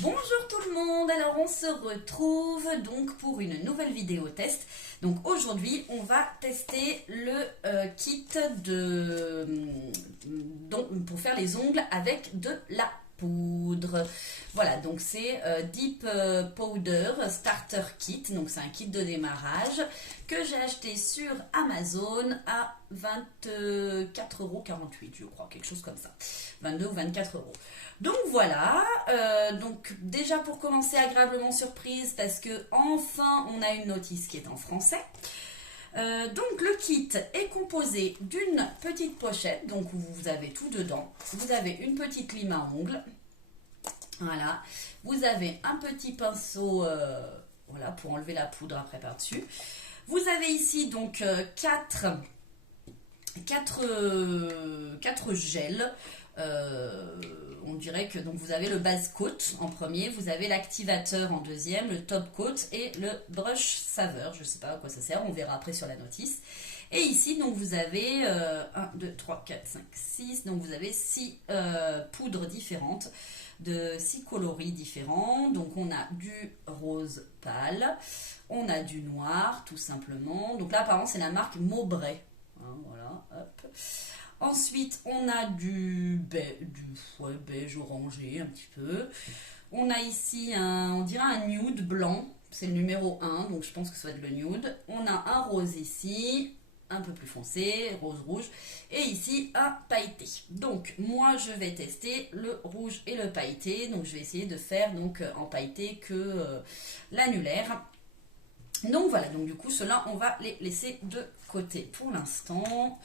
Bonjour tout le monde, alors on se retrouve donc pour une nouvelle vidéo test. Donc aujourd'hui on va tester le kit pour faire les ongles avec de la poudre. Voilà, donc c'est Deep Powder Starter Kit, donc c'est un kit de démarrage que j'ai acheté sur Amazon à 24,48 €, je crois, quelque chose comme ça, 22 ou 24 €. Donc voilà, donc déjà pour commencer, agréablement surprise parce que enfin on a une notice qui est en français. Donc le kit est composé d'une petite pochette, donc vous avez tout dedans. Vous avez une petite lime à ongles, voilà. Vous avez un petit pinceau, voilà, pour enlever la poudre après par-dessus. Vous avez ici donc 4 gels. On dirait que donc vous avez le base coat en premier, vous avez l'activateur en deuxième, le top coat et le brush saveur. Je ne sais pas à quoi ça sert, on verra après sur la notice. Et ici donc vous avez 1, 2, 3, 4, 5, 6, donc vous avez 6 poudres différentes, de 6 coloris différents. Donc on a du rose pâle, on a du noir tout simplement. Donc là apparemment c'est la marque Mowbray. Hein, voilà, hop. Ensuite, on a du beige orangé un petit peu. On a ici on dirait un nude blanc. C'est le numéro 1, donc je pense que ça va être le nude. On a un rose ici, un peu plus foncé, rose rouge. Et ici, un pailleté. Donc, moi, je vais tester le rouge et le pailleté. Donc, je vais essayer de faire donc en pailleté que l'annulaire. Donc, voilà. Donc, du coup, ceux-là, on va les laisser de côté pour l'instant.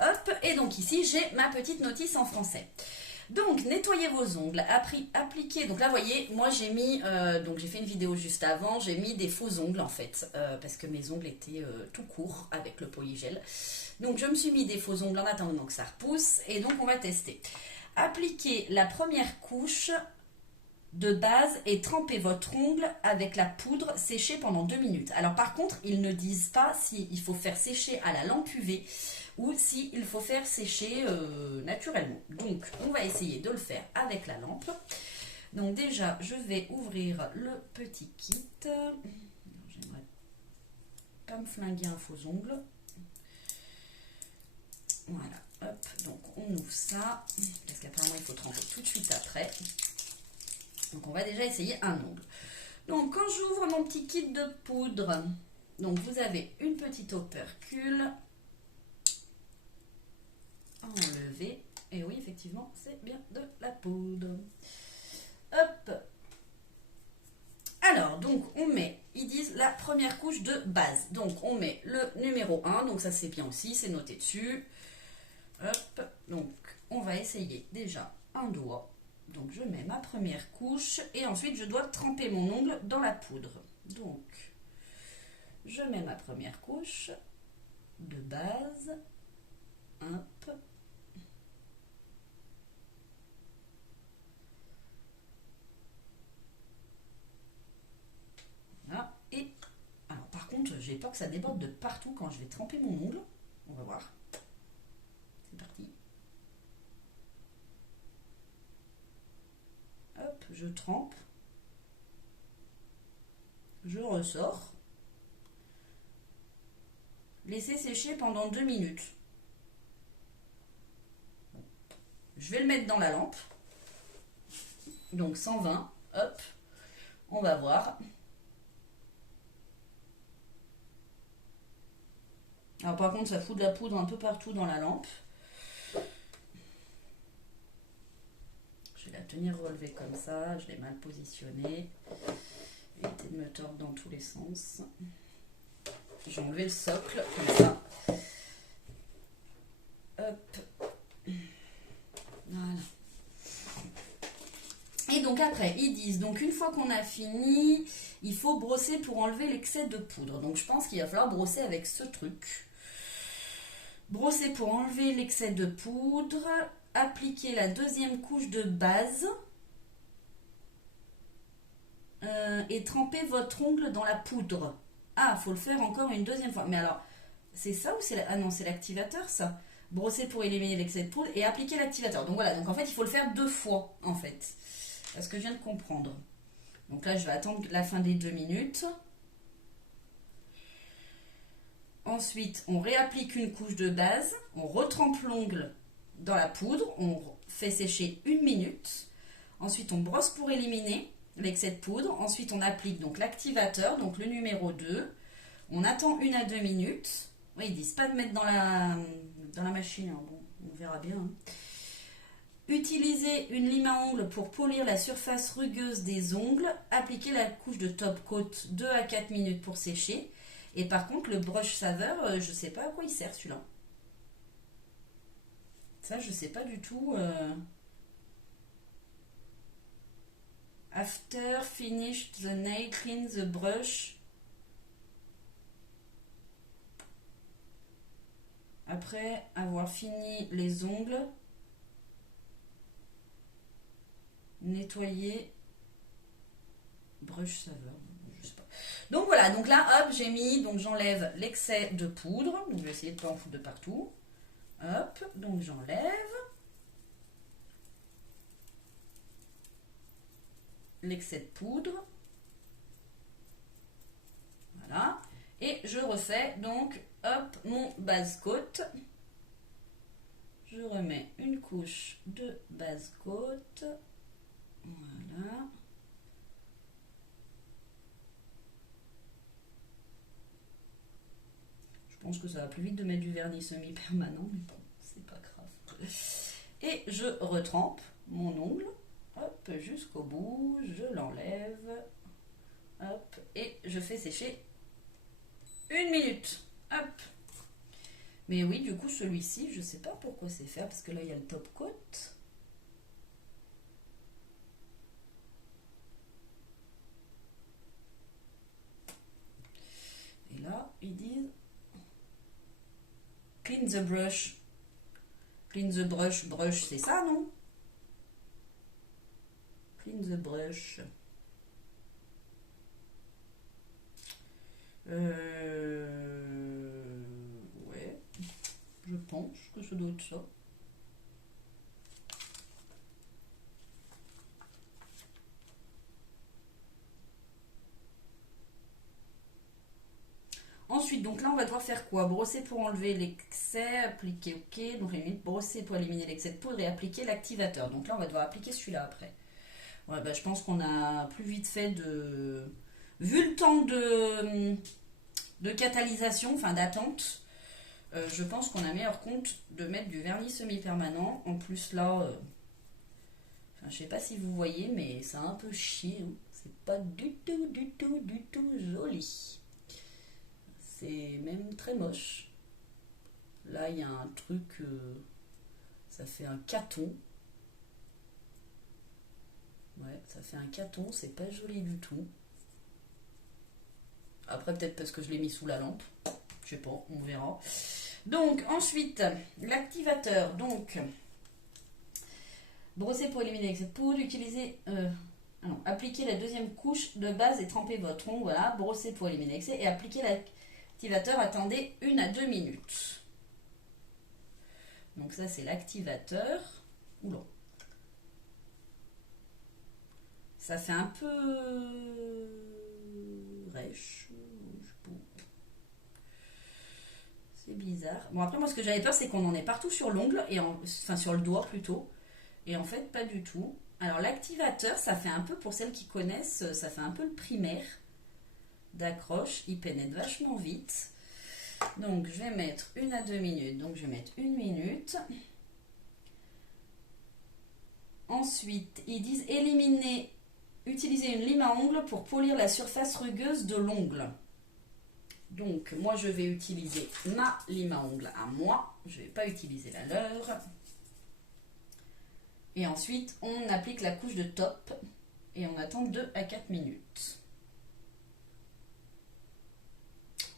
Hop, et donc ici j'ai ma petite notice en français. Donc nettoyez vos ongles, appliquez. Donc là vous voyez, moi j'ai mis, donc j'ai fait une vidéo juste avant, j'ai mis des faux ongles en fait, parce que mes ongles étaient tout courts avec le polygel. Donc je me suis mis des faux ongles en attendant que ça repousse, et donc on va tester. Appliquez la première couche de base et trempez votre ongle avec la poudre séchée pendant 2 minutes. Alors par contre, ils ne disent pas s'il faut faire sécher à la lampe UV ou s'il faut faire sécher naturellement. Donc on va essayer de le faire avec la lampe. Donc déjà, je vais ouvrir le petit kit. J'aimerais pas me flinguer un faux ongle. Voilà, hop, donc on ouvre ça, parce qu'apparemment il faut tremper tout de suite après. Donc on va déjà essayer un ongle. Donc quand j'ouvre mon petit kit de poudre, donc vous avez une petite opercule. Enlever. Et oui, effectivement, c'est bien de la poudre. Hop. Alors, donc on met, ils disent la première couche de base. Donc on met le numéro 1, donc ça c'est bien aussi, c'est noté dessus. Hop, donc on va essayer déjà un doigt. Donc je mets ma première couche et ensuite je dois tremper mon ongle dans la poudre. Donc je mets ma première couche de base. Hop. Voilà. Et alors par contre, j'ai peur que ça déborde de partout quand je vais tremper mon ongle. On va voir. C'est parti. Hop, je trempe. Je ressors. Laissez sécher pendant 2 minutes. Je vais le mettre dans la lampe. Donc 120. Hop. On va voir. Alors par contre, ça fout de la poudre un peu partout dans la lampe. Je vais la tenir relevée comme ça. Je l'ai mal positionnée. Éviter de me tordre dans tous les sens. J'ai enlevé le socle comme ça. Hop. Voilà. Et donc après, ils disent, donc une fois qu'on a fini, il faut brosser pour enlever l'excès de poudre. Donc je pense qu'il va falloir brosser avec ce truc. Brosser pour enlever l'excès de poudre. Appliquer la deuxième couche de base. Et tremper votre ongle dans la poudre. Ah, faut le faire encore une deuxième fois. Mais alors, c'est ça ou c'est ah non, c'est l'activateur ça. Brosser pour éliminer l'excès de poudre et appliquer l'activateur. Donc voilà, donc en fait, il faut le faire 2 fois en fait. à ce que je viens de comprendre. Donc là, je vais attendre la fin des 2 minutes. Ensuite, on réapplique une couche de base, on retrempe l'ongle dans la poudre, on fait sécher 1 minute. Ensuite, on brosse pour éliminer l'excès de poudre. Ensuite, on applique donc l'activateur, donc le numéro 2. On attend 1 à 2 minutes. Oui, ils disent pas de mettre dans la machine, hein. Bon, on verra bien. Hein. Utilisez une lime à ongles pour polir la surface rugueuse des ongles. Appliquez la couche de top coat 2 à 4 minutes pour sécher. Et par contre, le brush saveur, je ne sais pas à quoi il sert celui-là. Ça, je ne sais pas du tout. After finish the nail, clean the brush. Après avoir fini les ongles, nettoyer brush saveur. Je sais pas. Donc voilà, donc là, hop, j'ai mis, donc j'enlève l'excès de poudre. Donc je vais essayer de ne pas en foutre de partout. Hop, donc j'enlève. L'excès de poudre. Voilà. Et je refais donc, hop, mon base coat. Je remets une couche de base coat. Voilà. Je pense que ça va plus vite de mettre du vernis semi-permanent, mais bon, c'est pas grave. Et je retrempe mon ongle, hop, jusqu'au bout, je l'enlève, hop, et je fais sécher 1 minute, hop. Mais oui, du coup, celui-ci, je sais pas pourquoi c'est fait, parce que là, il y a le top coat. Et là, ils disent clean the brush. Clean the brush, brush, c'est ça, non? Clean the brush. Ouais, je pense que ça doit être ça. Ensuite, donc là, on va devoir faire quoi? Brosser pour enlever l'excès, appliquer, ok. Donc, brosser pour éliminer l'excès de poudre et appliquer l'activateur. Donc là, on va devoir appliquer celui-là après. Ouais, bah, je pense qu'on a plus vite fait de... Vu le temps de catalysation, enfin d'attente, je pense qu'on a meilleur compte de mettre du vernis semi-permanent. En plus, là, enfin, je sais pas si vous voyez, mais ça a un peu chié. Hein. C'est pas du tout joli. C'est même très moche. Là, il y a un truc, ça fait un caton. Ouais, ça fait un caton, c'est pas joli du tout. Après, peut-être parce que je l'ai mis sous la lampe. Je sais pas, on verra. Donc, ensuite, l'activateur. Donc, brosser pour éliminer l'excès de poudre. Utiliser... appliquer la deuxième couche de base et tremper votre ongle. Voilà, brosser pour éliminer l'excès et appliquer l'activateur. Attendez 1 à 2 minutes. Donc ça, c'est l'activateur. Oula. Ça fait un peu rêche. C'est bizarre. Bon, après, moi, ce que j'avais peur, c'est qu'on en ait partout sur l'ongle, enfin sur le doigt plutôt. Et en fait, pas du tout. Alors, l'activateur, ça fait un peu, pour celles qui connaissent, ça fait un peu le primaire d'accroche. Il pénètre vachement vite. Donc, je vais mettre 1 à 2 minutes. Donc, je vais mettre 1 minute. Ensuite, ils disent éliminer, utiliser une lime à ongles pour polir la surface rugueuse de l'ongle. Donc, moi, je vais utiliser ma lime à ongles à moi. Je ne vais pas utiliser la leur. Et ensuite, on applique la couche de top et on attend 2 à 4 minutes.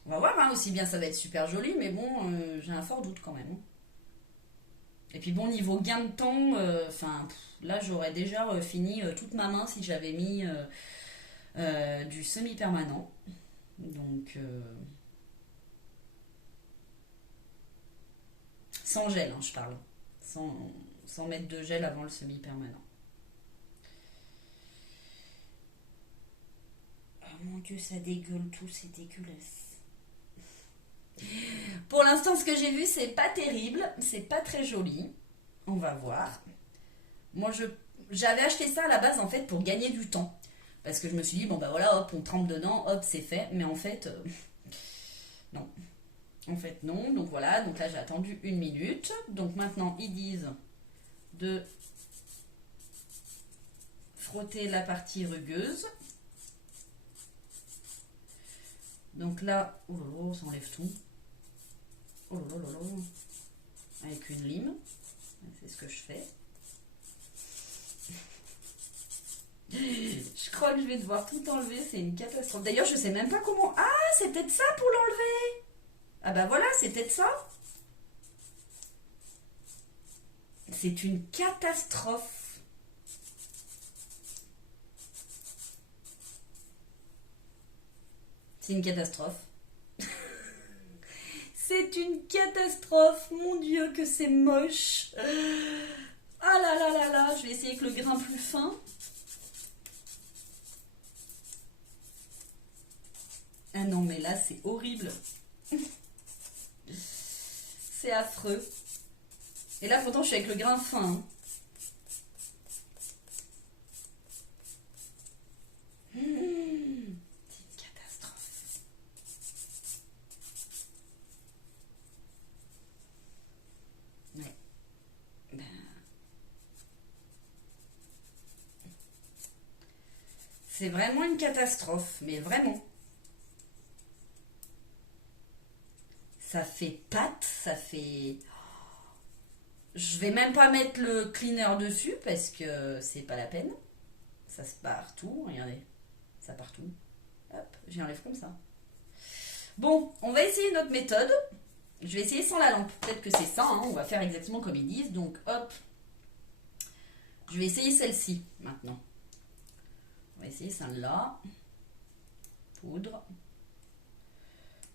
On va voir, hein, aussi bien ça va être super joli, mais bon, j'ai un fort doute quand même. Et puis bon, niveau gain de temps, là j'aurais déjà fini toute ma main si j'avais mis du semi-permanent. Donc, sans gel, hein, je parle. Sans mettre de gel avant le semi-permanent. mon Dieu, ça dégueule tout, c'est dégueulasse. Pour l'instant, ce que j'ai vu, c'est pas terrible, c'est pas très joli. On va voir. Moi, j'avais acheté ça à la base, en fait, pour gagner du temps. Parce que je me suis dit, bon, bah voilà, hop, on trempe dedans, hop, c'est fait. Mais en fait, non. En fait, non. Donc voilà, donc là, j'ai attendu 1 minute. Donc maintenant, ils disent de frotter la partie rugueuse. Donc là, oh là là, ça enlève tout. Oh là là là là. Avec une lime. C'est ce que je fais. Je crois que je vais devoir tout enlever, c'est une catastrophe. D'ailleurs, je sais même pas comment... Ah, c'est peut-être ça pour l'enlever. Ah bah voilà, c'est peut-être ça. C'est une catastrophe. C'est une catastrophe. C'est une catastrophe. Mon Dieu, que c'est moche. Ah là là là là, je vais essayer avec le grain plus fin. Ah non, mais là, c'est horrible. C'est affreux. Et là, pourtant, je suis avec le grain fin. Hein. C'est une catastrophe. Ouais. Ben... C'est vraiment une catastrophe, mais vraiment. Ça fait pâte, ça fait... Je vais même pas mettre le cleaner dessus parce que c'est pas la peine. Ça se part tout, regardez. Ça part tout. Hop, j'y enlève comme ça. Bon, on va essayer une autre méthode. Je vais essayer sans la lampe. Peut-être que c'est ça, hein. On va faire exactement comme ils disent. Donc, hop. Je vais essayer celle-ci maintenant. On va essayer celle-là. Poudre.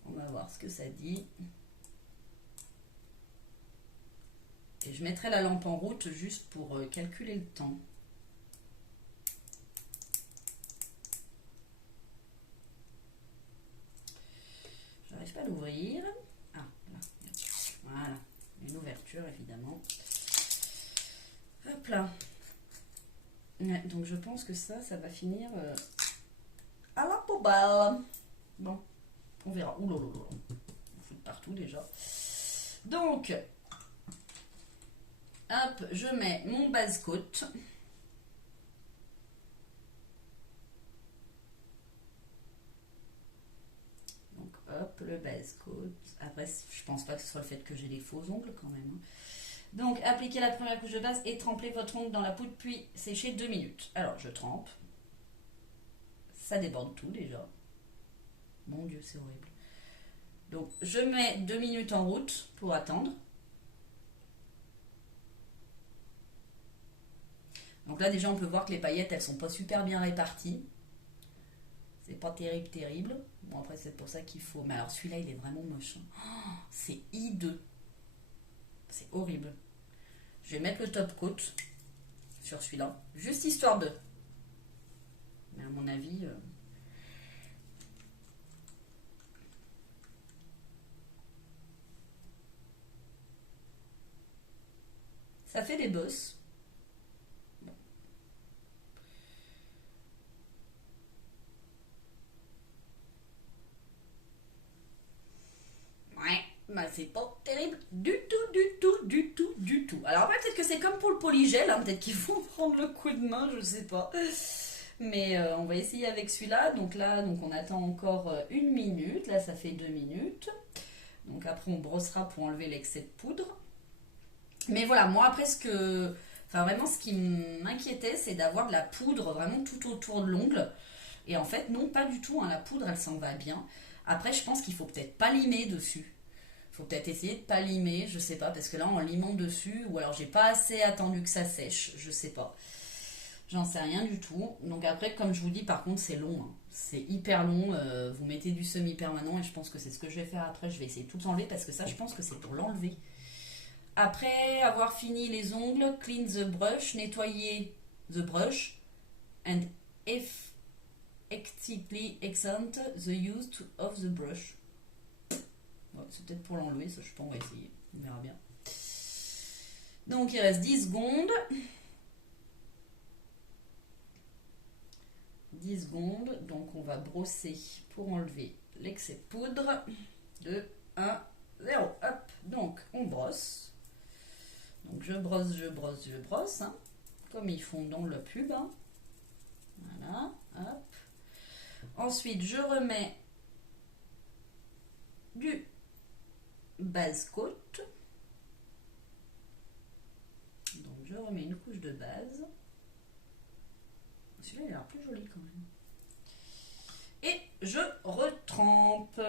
On va voir ce que ça dit. Et je mettrai la lampe en route juste pour calculer le temps. J'arrive pas à l'ouvrir. Ah, là. Voilà. Une ouverture, évidemment. Hop là. Ouais, donc je pense que ça va finir à la poubelle. Bon, on verra. Ouh là là là. On fout de partout déjà. Donc, hop, je mets mon base coat. Donc, hop, le base coat. Après, je pense pas que ce soit le fait que j'ai des faux ongles quand même. Donc, appliquez la première couche de base et trempez votre ongle dans la poudre, puis séchez 2 minutes. Alors, je trempe. Ça déborde tout déjà. Mon Dieu, c'est horrible. Donc, je mets 2 minutes en route pour attendre. Donc là, déjà, on peut voir que les paillettes, elles sont pas super bien réparties. C'est pas terrible, terrible. Bon, après, c'est pour ça qu'il faut... Mais alors, celui-là, il est vraiment moche. Oh, c'est hideux. C'est horrible. Je vais mettre le top coat sur celui-là. Juste histoire de... Mais à mon avis... Ça fait des bosses. Bon. Ouais, bah c'est pas terrible du tout, du tout, du tout, du tout. Alors après, peut-être que c'est comme pour le polygel, hein, peut-être qu'il faut prendre le coup de main, je sais pas. Mais on va essayer avec celui-là. Donc là, donc on attend encore 1 minute. Là, ça fait 2 minutes. Donc après, on brossera pour enlever l'excès de poudre. Mais voilà, moi après enfin vraiment ce qui m'inquiétait, c'est d'avoir de la poudre vraiment tout autour de l'ongle. Et en fait non, pas du tout, hein, la poudre elle s'en va bien. Après je pense qu'il faut peut-être pas limer dessus. Il faut peut-être essayer de pas limer, je sais pas, parce que là en limant dessus, ou alors j'ai pas assez attendu que ça sèche, je sais pas. J'en sais rien du tout. Donc après, comme je vous dis, par contre c'est long, hein. C'est hyper long, vous mettez du semi-permanent et je pense que c'est ce que je vais faire après. Je vais essayer de tout enlever parce que ça je pense que c'est pour l'enlever. Après avoir fini les ongles, clean the brush, nettoyer the brush and drastically extend the use of the brush. Ouais, c'est peut-être pour l'enlever, ça je sais pas, on va essayer. On verra bien. Donc il reste 10 secondes. 10 secondes. Donc on va brosser pour enlever l'excès de poudre. 2, 1, 0. Hop. Donc on brosse. Donc je brosse, je brosse, je brosse. Hein, comme ils font dans le pub. Hein. Voilà. Hop. Ensuite je remets du base coat. Donc je remets une couche de base. Celui-là il a l'air plus joli quand même. Et je retrempe.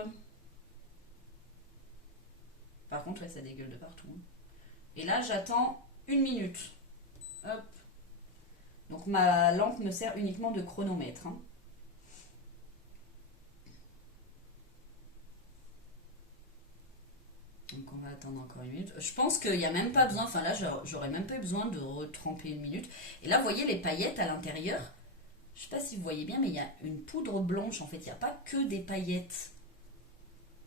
Par contre ouais, ça dégueule de partout. Hein. Et là j'attends 1 minute. Hop. Donc ma lampe me sert uniquement de chronomètre. Hein. Donc on va attendre encore 1 minute. Je pense qu'il n'y a même pas besoin, enfin là j'aurais même pas besoin de retremper 1 minute. Et là vous voyez les paillettes à l'intérieur. Je ne sais pas si vous voyez bien, mais il y a une poudre blanche en fait. Il n'y a pas que des paillettes.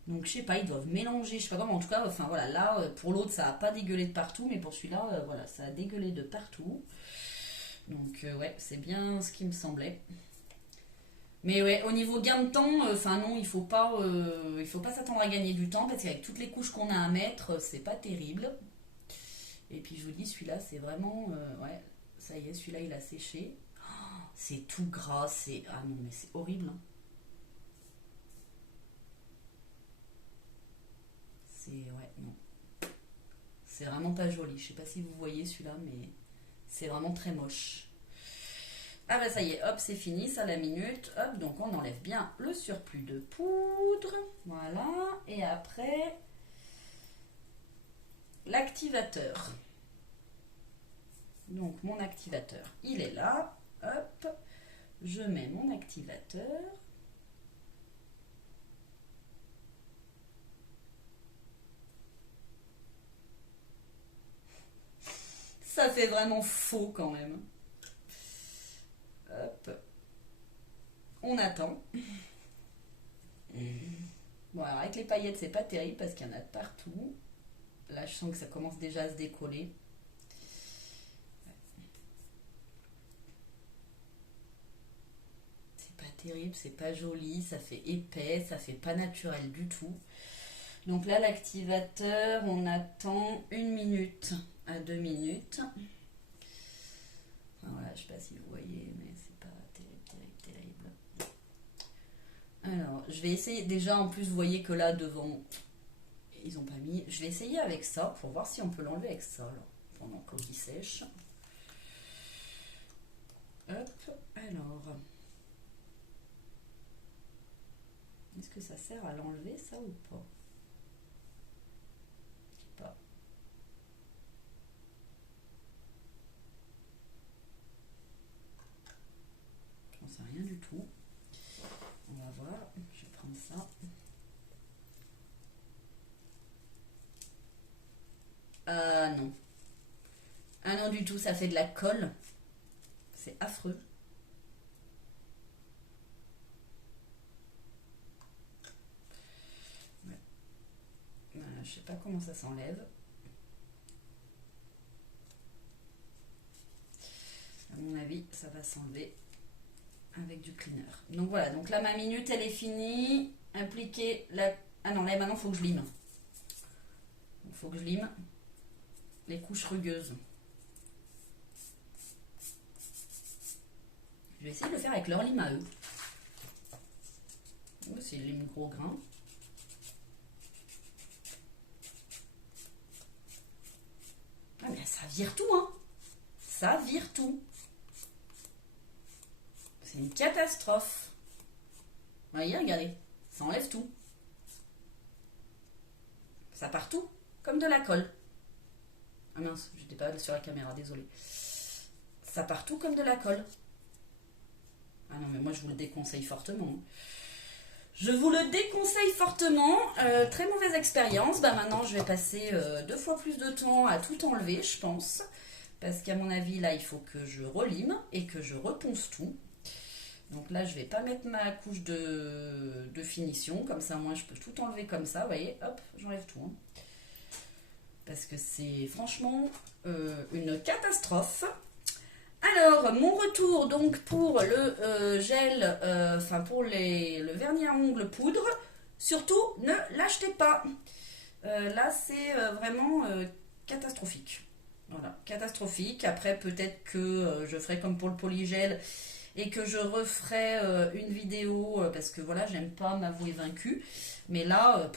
Donc je sais pas, ils doivent mélanger, je sais pas comment. En tout cas, enfin voilà, là pour l'autre ça n'a pas dégueulé de partout, mais pour celui-là, voilà, ça a dégueulé de partout. Donc ouais, c'est bien ce qui me semblait. Mais ouais, au niveau gain de temps, enfin non, il faut pas s'attendre à gagner du temps parce qu'avec toutes les couches qu'on a à mettre, c'est pas terrible. Et puis je vous dis, celui-là, c'est vraiment, ouais, ça y est, celui-là, il a séché. Oh, c'est tout gras, c'est, ah non, mais c'est horrible. Hein. C'est, ouais, non, c'est vraiment pas joli. Je sais pas si vous voyez celui-là, mais c'est vraiment très moche. Ah bah ça y est, hop, c'est fini, ça la minute. Hop, donc on enlève bien le surplus de poudre. Voilà. Et après, l'activateur. Donc mon activateur, il est là. Hop, je mets mon activateur. Ça fait vraiment faux quand même. Hop. On attend. Bon, alors avec les paillettes, c'est pas terrible parce qu'il y en a de partout. Là, je sens que ça commence déjà à se décoller. C'est pas terrible, c'est pas joli, ça fait épais, ça fait pas naturel du tout. Donc là, l'activateur, on attend 1 minute à 2 minutes. Enfin, voilà, je sais pas si vous voyez, mais c'est pas terrible. Alors, je vais essayer. Déjà, en plus, vous voyez que là, devant, ils ont pas mis. Je vais essayer avec ça pour voir si on peut l'enlever avec ça, là, pendant qu'il sèche. Hop, alors. Est-ce que ça sert à l'enlever, ça, ou pas? Je sais pas. J'en sais rien du tout. On va voir. Je vais prendre ça. Ah non. Ah non du tout, ça fait de la colle. C'est affreux. Ouais. Je sais pas comment ça s'enlève. À mon avis, ça va s'enlever avec du cleaner. Donc voilà, donc là ma minute elle est finie. Appliquer la... Ah non, là maintenant il faut que je lime. Il faut que je lime les couches rugueuses. Je vais essayer de le faire avec leur lime à eux. Oh, c'est lime gros grain. Ah mais ça vire tout, hein. Ça vire tout. C'est une catastrophe. Vous voyez, regardez. Ça enlève tout. Ça part tout. Comme de la colle. Ah mince, j'étais pas sur la caméra, désolée. Ça part tout comme de la colle. Ah non, mais moi je vous le déconseille fortement. Je vous le déconseille fortement. Très mauvaise expérience. Bah maintenant je vais passer 2 fois plus de temps à tout enlever, je pense. Parce qu'à mon avis, là, il faut que je relime et que je reponce tout. Donc là, je vais pas mettre ma couche de finition. Comme ça, moi, je peux tout enlever comme ça. Vous voyez, hop, j'enlève tout. Hein. Parce que c'est franchement une catastrophe. Alors, mon retour donc pour le gel, enfin pour le vernis à ongles poudre. Surtout, ne l'achetez pas. Là, c'est vraiment catastrophique. Voilà, catastrophique. Après, peut-être que je ferai comme pour le polygel et que je referai une vidéo parce que voilà, j'aime pas m'avouer vaincue. Mais là,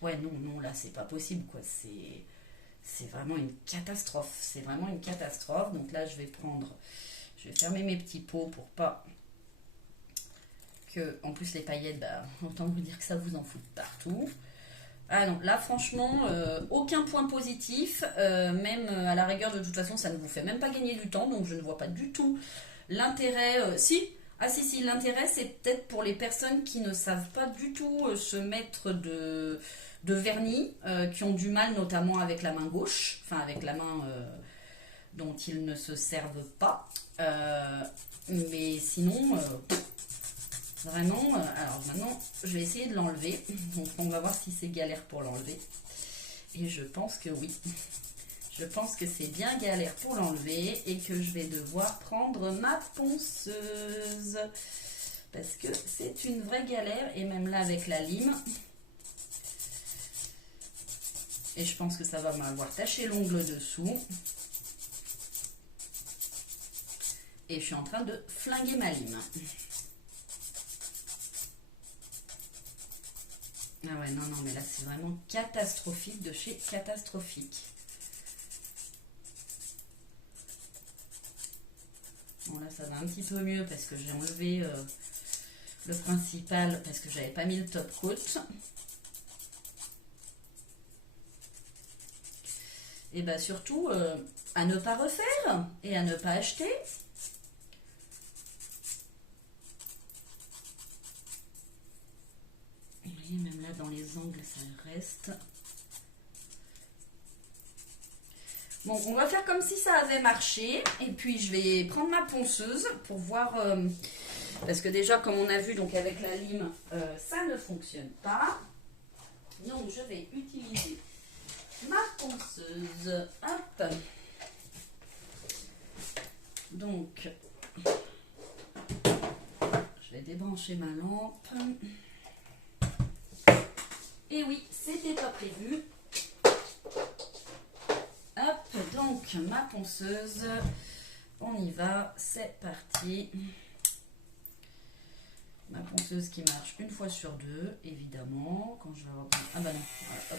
ouais, non, là, c'est pas possible, quoi. C'est vraiment une catastrophe. C'est vraiment une catastrophe. Donc là, je vais fermer mes petits pots pour pas que, en plus, les paillettes, bah, autant vous dire que ça vous en fout partout. Ah non, là franchement, aucun point positif, même à la rigueur de toute façon ça ne vous fait même pas gagner du temps, donc je ne vois pas du tout l'intérêt. Si, l'intérêt c'est peut-être pour les personnes qui ne savent pas du tout se mettre de vernis, qui ont du mal notamment avec la main gauche, enfin avec la main dont ils ne se servent pas. Mais sinon... Vraiment, alors maintenant, je vais essayer de l'enlever. Donc, on va voir si c'est galère pour l'enlever. Et je pense que oui. Je pense que c'est bien galère pour l'enlever et que je vais devoir prendre ma ponceuse. Parce que c'est une vraie galère. Et même là, avec la lime. Et je pense que ça va m'avoir taché l'ongle dessous. Et je suis en train de flinguer ma lime. Ah ouais, non, mais là, c'est vraiment catastrophique de chez catastrophique. Bon, là, ça va un petit peu mieux parce que j'ai enlevé le principal parce que j'avais pas mis le top coat. Et bah surtout, à ne pas refaire et à ne pas acheter. Même là dans les angles ça reste. Bon, on va faire comme si ça avait marché et puis je vais prendre ma ponceuse pour voir parce que déjà comme on a vu donc avec la lime ça ne fonctionne pas, donc je vais utiliser ma ponceuse. Hop, donc je vais débrancher ma lampe. Et oui, c'était pas prévu. Hop, donc ma ponceuse. On y va, c'est parti. Ma ponceuse qui marche une fois sur deux, évidemment. Quand je vais reprendre... Ah bah non, voilà, hop.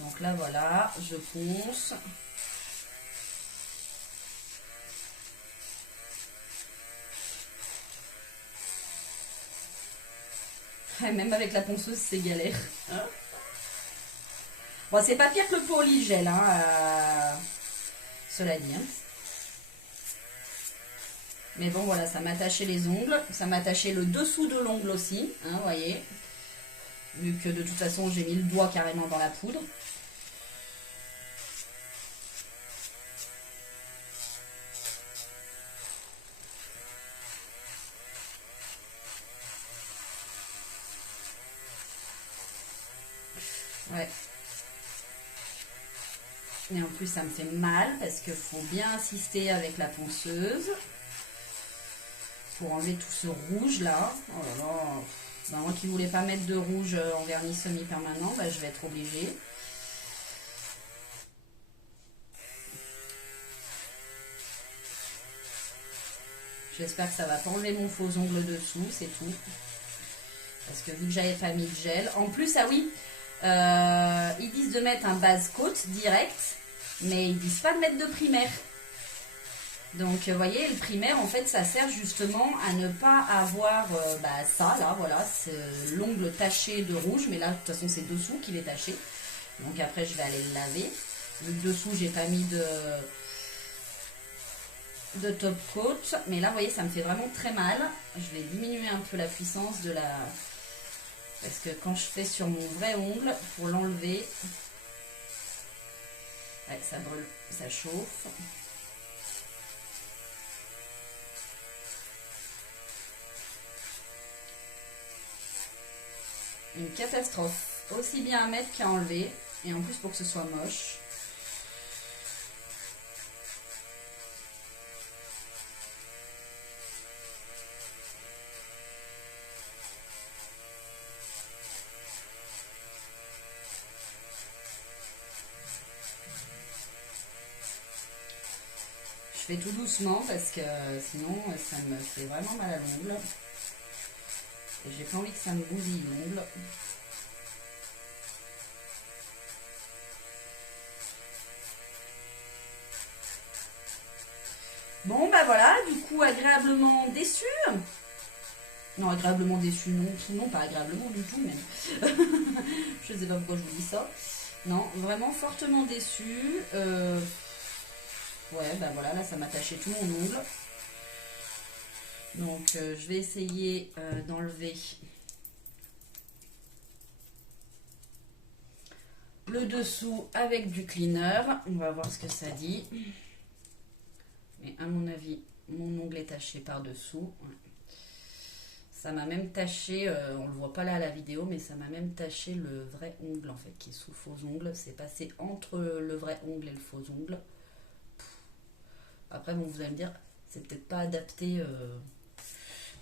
Donc là, voilà, je ponce. Même avec la ponceuse, c'est galère. Hein, bon, c'est pas pire que le polygel, hein, cela dit. Hein. Mais bon, voilà, ça m'a taché les ongles. Ça m'a taché le dessous de l'ongle aussi, hein, vous voyez. Vu que de toute façon, j'ai mis le doigt carrément dans la poudre. Ouais. Et en plus, ça me fait mal parce qu'il faut bien insister avec la ponceuse pour enlever tout ce rouge là. Oh là là. Ben, moi qui voulais pas mettre de rouge en vernis semi-permanent, ben, je vais être obligée. J'espère que ça va pas enlever mon faux ongle dessous, c'est tout. Parce que vu que j'avais pas mis de gel. En plus, ah oui, ils disent de mettre un base coat direct, mais ils disent pas de mettre de primaire. Donc, vous voyez, le primaire, en fait, ça sert justement à ne pas avoir ça, là, voilà, l'ongle taché de rouge. Mais là, de toute façon, c'est dessous qu'il est taché. Donc, après, je vais aller le laver. Le dessous, j'ai pas mis de top coat. Mais là, vous voyez, ça me fait vraiment très mal. Je vais diminuer un peu la puissance de la... Parce que quand je fais sur mon vrai ongle, pour l'enlever, ouais, ça brûle, ça chauffe. Une catastrophe. Aussi bien à mettre qu'à enlever. Et en plus pour que ce soit moche. Je fais tout doucement parce que sinon ça me fait vraiment mal à l'ongle. Et j'ai pas envie que ça me bousille l'ongle. Bon bah voilà, du coup agréablement déçu. Non, agréablement déçu, non, non pas agréablement du tout même. Je sais pas pourquoi je vous dis ça. Non, vraiment fortement déçu. Ouais, bah voilà, là ça m'a taché tout mon ongle. Donc je vais essayer d'enlever le dessous avec du cleaner. On va voir ce que ça dit. Mais à mon avis, mon ongle est taché par-dessous. Ouais. Ça m'a même taché, on le voit pas là à la vidéo, mais ça m'a même taché le vrai ongle en fait, qui est sous faux ongle. C'est passé entre le vrai ongle et le faux ongle. Après, bon, vous allez me dire, c'est peut-être pas adapté.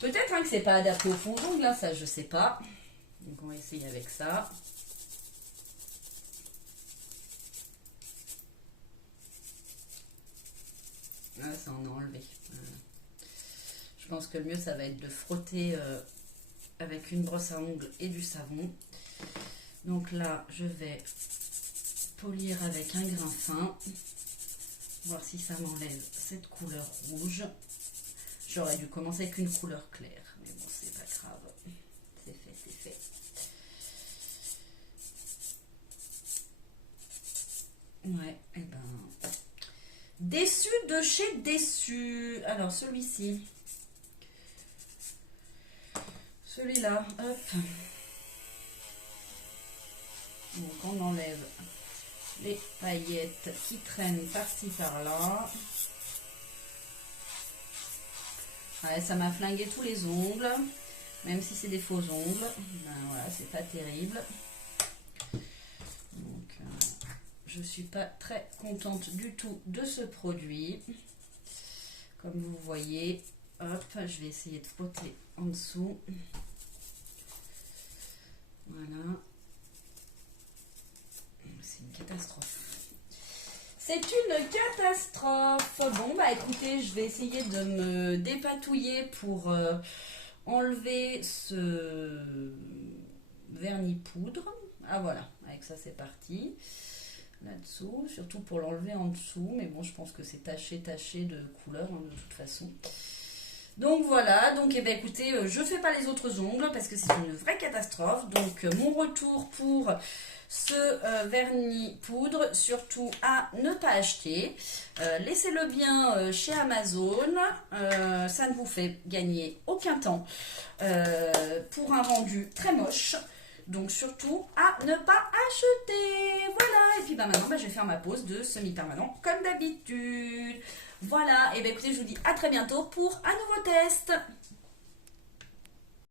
Peut-être hein, que c'est pas adapté au faux ongle, hein, ça je sais pas. Donc on va essayer avec ça. Ah, ça en a enlevé. Je pense que le mieux, ça va être de frotter avec une brosse à ongles et du savon. Donc là, je vais polir avec un grain fin. Voir si ça m'enlève cette couleur rouge. J'aurais dû commencer avec une couleur claire. Mais bon, c'est pas grave. C'est fait, c'est fait. Ouais, et ben... Déçu de chez Déçu. Alors, celui-ci. Celui-là, hop. Donc, on enlève les paillettes qui traînent par-ci, par-là. Ouais, ça m'a flingué tous les ongles. Même si c'est des faux ongles. Ben voilà, c'est pas terrible. Donc, je suis pas très contente du tout de ce produit. Comme vous voyez, hop, je vais essayer de frotter en dessous. Voilà. C'est une catastrophe. C'est une catastrophe. Bon, bah écoutez, je vais essayer de me dépatouiller pour enlever ce vernis poudre. Ah voilà, avec ça c'est parti. Là-dessous, surtout pour l'enlever en dessous. Mais bon, je pense que c'est taché de couleur hein, de toute façon. Donc voilà, donc eh bien, écoutez, je ne fais pas les autres ongles parce que c'est une vraie catastrophe. Donc mon retour pour ce vernis poudre, surtout à ne pas acheter. Laissez-le bien chez Amazon, ça ne vous fait gagner aucun temps pour un rendu très moche. Donc surtout à ne pas acheter. Voilà, et puis bah, maintenant bah, je vais faire ma pause de semi-permanent comme d'habitude. Voilà, et bien écoutez, je vous dis à très bientôt pour un nouveau test.